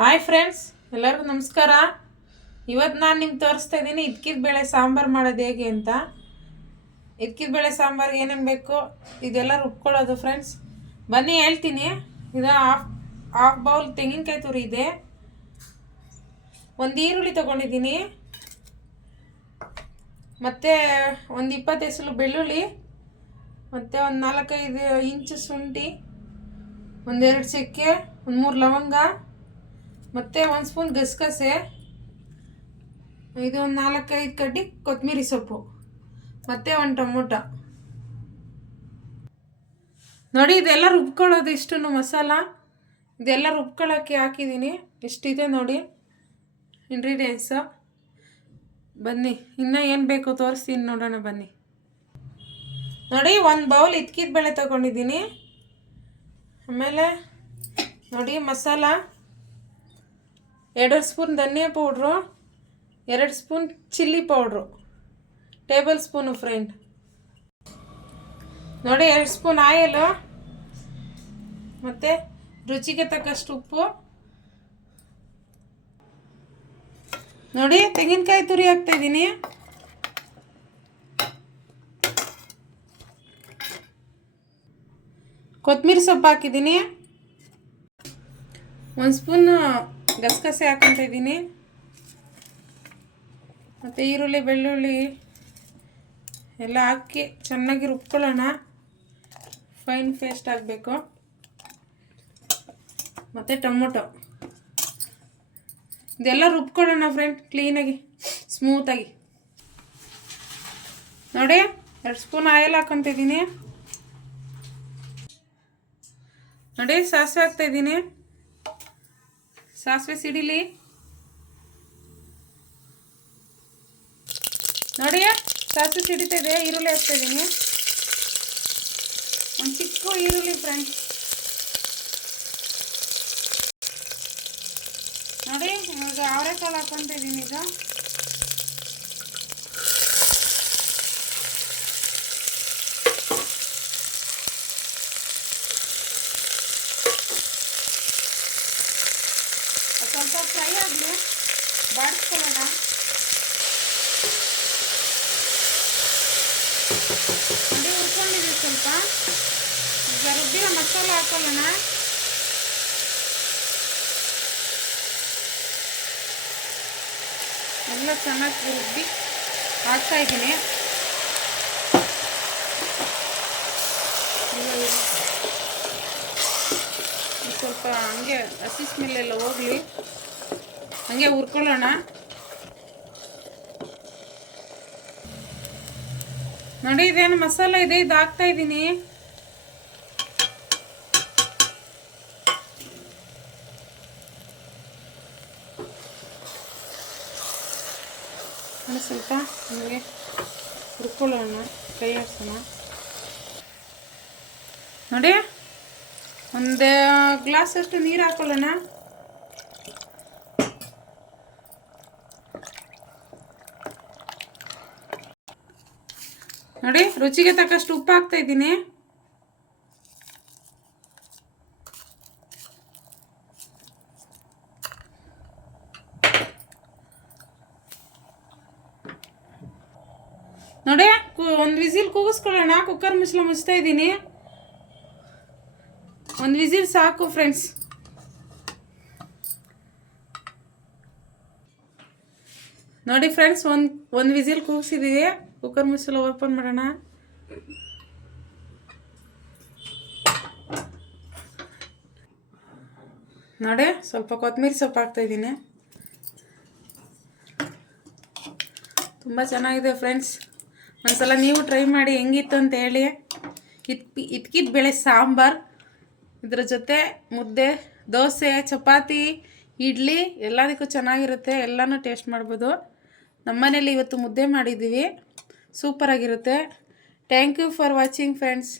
Hi friends, ಎಲ್ಲರಿಗೂ ನಮಸ್ಕಾರ. ಇವತ್ತು ನಾನು ನಿಮ್ಗೆ ತೋರಿಸ್ತಾ ಇದ್ದೀನಿ ಇದ್ಕಿದ ಬೇಳೆ ಸಾಂಬಾರು ಮಾಡೋದು ಹೇಗೆ ಅಂತ. ಇದ್ಕಿದ ಬೇಳೆ ಸಾಂಬಾರಿಗೆ ಏನೇನು ಬೇಕು ಇದೆಲ್ಲ ರುಬ್ಕೊಳ್ಳೋದು ಫ್ರೆಂಡ್ಸ್. ಬನ್ನಿ ಹೇಳ್ತೀನಿ. ಇದು ಹಾಫ್ ಬೌಲ್ ತೆಂಗಿನಕಾಯಿ ತುರಿ ಇದೆ, ಒಂದು ಈರುಳ್ಳಿ ತೊಗೊಂಡಿದ್ದೀನಿ, ಮತ್ತು ಒಂದು 20 ಎಸಳು ಬೆಳ್ಳುಳ್ಳಿ, ಮತ್ತು ಒಂದು 4-5 ಇಂಚು ಶುಂಠಿ, ಒಂದೆರಡು ಚಕ್ಕೆ, ಒಂದು 3 ಲವಂಗ, ಮತ್ತು 1 ಸ್ಪೂನ್ ಗಸಗಸೆ, ಇದು ಒಂದು 4-5 ಕಡ್ಡಿ ಕೊತ್ತಂಬರಿ ಸೊಪ್ಪು, ಮತ್ತು ಒಂದು ಟೊಮೊಟೊ. ನೋಡಿ, ಇದೆಲ್ಲ ರುಬ್ಕೊಳ್ಳೋದು. ಇಷ್ಟು ಮಸಾಲ ಇದೆಲ್ಲ ರುಬ್ಕೊಳ್ಳೋಕ್ಕೆ ಹಾಕಿದ್ದೀನಿ. ಇಷ್ಟಿದೆ ನೋಡಿ ಇಂಗ್ರೀಡಿಯೆಂಟ್ಸು. ಬನ್ನಿ, ಇನ್ನೂ ಏನು ಬೇಕು ತೋರಿಸ್ತೀನಿ, ನೋಡೋಣ ಬನ್ನಿ. ನೋಡಿ, 1 ಬೌಲ್ ಇದ್ಕಿದ ಬೇಳೆ ತೊಗೊಂಡಿದ್ದೀನಿ. ಆಮೇಲೆ ನೋಡಿ ಮಸಾಲ 2 ಸ್ಪೂನ್ ಧನಿಯಾ powder, 2 spoon chilli powder, tablespoon friend. ನೋಡಿ 2 ಸ್ಪೂನ್ ಆಯಿಲು, ಮತ್ತು ರುಚಿಗೆ ತಕ್ಕಷ್ಟು ಉಪ್ಪು. ನೋಡಿ ತೆಂಗಿನಕಾಯಿ ತುರಿ ಹಾಕ್ತಾಯಿದ್ದೀನಿ, ಕೊತ್ತಂಬರಿ ಸೊಪ್ಪು ಹಾಕಿದ್ದೀನಿ, 1 ಸ್ಪೂನ್ ಗಸಗಸೆ ಹಾಕ್ಕೊತ ಇದ್ದೀನಿ, ಮತ್ತು ಈರುಳ್ಳಿ ಬೆಳ್ಳುಳ್ಳಿ ಎಲ್ಲ ಹಾಕಿ ಚೆನ್ನಾಗಿ ರುಬ್ಕೊಳ್ಳೋಣ. ಫೈನ್ ಪೇಸ್ಟ್ ಆಗಬೇಕು. ಮತ್ತು ಟೊಮೊಟೊ ಇದೆಲ್ಲ ರುಬ್ಕೊಳ್ಳೋಣ ಫ್ರೆಂಡ್, ಕ್ಲೀನಾಗಿ ಸ್ಮೂತಾಗಿ. ನೋಡಿ 2 ಸ್ಪೂನ್ ಆಯಿಲ್ ಹಾಕ್ಕೊತಿದ್ದೀನಿ. ನೋಡಿ ಸಾಸಿವೆ ಹಾಕ್ತಾಯಿದ್ದೀನಿ, ಸಾಸಿವೆ ಸಿಡಿಲಿ. ನೋಡಿ ಸಾಸಿವೆ ಸಿಡಿತಾ ಇದೆ, ಈರುಳ್ಳಿ ಹಾಕ್ತಾಯಿದ್ದೀನಿ, ಒಂದು ಚಿಕ್ಕ ಈರುಳ್ಳಿ ಫ್ರೆಂಡ್ಸ್. ನೋಡಿ ಇವಾಗ ಅವರೆಕಾಳು ಹಾಕ್ಕೊತಿದ್ದೀನಿ. ಈಗ ಸ್ವಲ್ಪ ಫ್ರೈ ಆಗಲಿ, ಬಾಡಿಸ್ಕೊಳ್ಳೋಣ. ನೋಡಿ ಹುರ್ಕೊಂಡಿದ್ದೀವಿ ಸ್ವಲ್ಪ. ಈಗ ರುಬ್ಬಿರೋ ಮಸಾಲೆ ಹಾಕೊಳ್ಳೋಣ. ಎಲ್ಲ ಚೆನ್ನಾಗಿ ರುಬ್ಬಿ ಹಾಕ್ತಾಯಿದ್ದೀನಿ. ಸ್ವಲ್ಪ ಹಂಗೆ ಹಸಿ ಸ್ಮೆಲ್ಲೆಲ್ಲ ಹೋಗಲಿ, ಹಂಗೆ ಹುರ್ಕೊಳ್ಳೋಣ. ನೋಡಿ ಇದೇನು ಮಸಾಲೆ ಇದೆ, ಇದು ಹಾಕ್ತಾಯಿದ್ದೀನಿ. ಸ್ವಲ್ಪ ಹಂಗೆ ಹುರ್ಕೊಳ್ಳೋಣ, ಕೈ ಆಡ್ಸೋಣ. ನೋಡಿ 1 ಗ್ಲಾಸ್ ಅಷ್ಟು ನೀರು ಹಾಕೊಳ್ಳೋಣ. ನೋಡಿ ರುಚಿಗೆ ತಕ್ಕಷ್ಟು ಉಪ್ಪು ಹಾಕ್ತಾ ಇದ್ದೀನಿ. ನೋಡಿ 1 ವಿಸಿಲ್ ಕೂಗಿಸ್ಕೊಳ್ಳೋಣ. ಕುಕ್ಕರ್ ಮುಚ್ಚಳ ಮುಚ್ತಾ ಇದ್ದೀನಿ. 1 ವಿಸಿಲ್ ಸಾಕು ಫ್ರೆಂಡ್ಸ್. ನೋಡಿ ಫ್ರೆಂಡ್ಸ್, ಒಂದು ವಿಸಿಲ್ ಕೂಗಿಸಿದ್ದೀವಿ. ಕುಕ್ಕರ್ ಮುಚ್ಚಳ ಓಪನ್ ಮಾಡೋಣ. ನೋಡಿ ಸ್ವಲ್ಪ ಕೊತ್ತಂಬರಿ ಸೊಪ್ಪು ಹಾಕ್ತಾಯಿದ್ದೀನಿ. ತುಂಬ ಚೆನ್ನಾಗಿದೆ ಫ್ರೆಂಡ್ಸ್, ಒಂದ್ಸಲ ನೀವು ಟ್ರೈ ಮಾಡಿ ಹೆಂಗಿತ್ತು ಅಂತ ಹೇಳಿ. ಇದ್ಕಿದ ಬೇಳೆ ಸಾಂಬಾರು, ಇದರ ಜೊತೆ ಮುದ್ದೆ, ದೋಸೆ, ಚಪಾತಿ, ಇಡ್ಲಿ ಎಲ್ಲದಕ್ಕೂ ಚೆನ್ನಾಗಿರುತ್ತೆ. ಎಲ್ಲನೂ ಟೇಸ್ಟ್ ಮಾಡ್ಬೋದು. ನಮ್ಮನೇಲಿ ಇವತ್ತು ಮುದ್ದೆ ಮಾಡಿದ್ದೀವಿ, ಸೂಪರಾಗಿರುತ್ತೆ. Thank you for watching friends.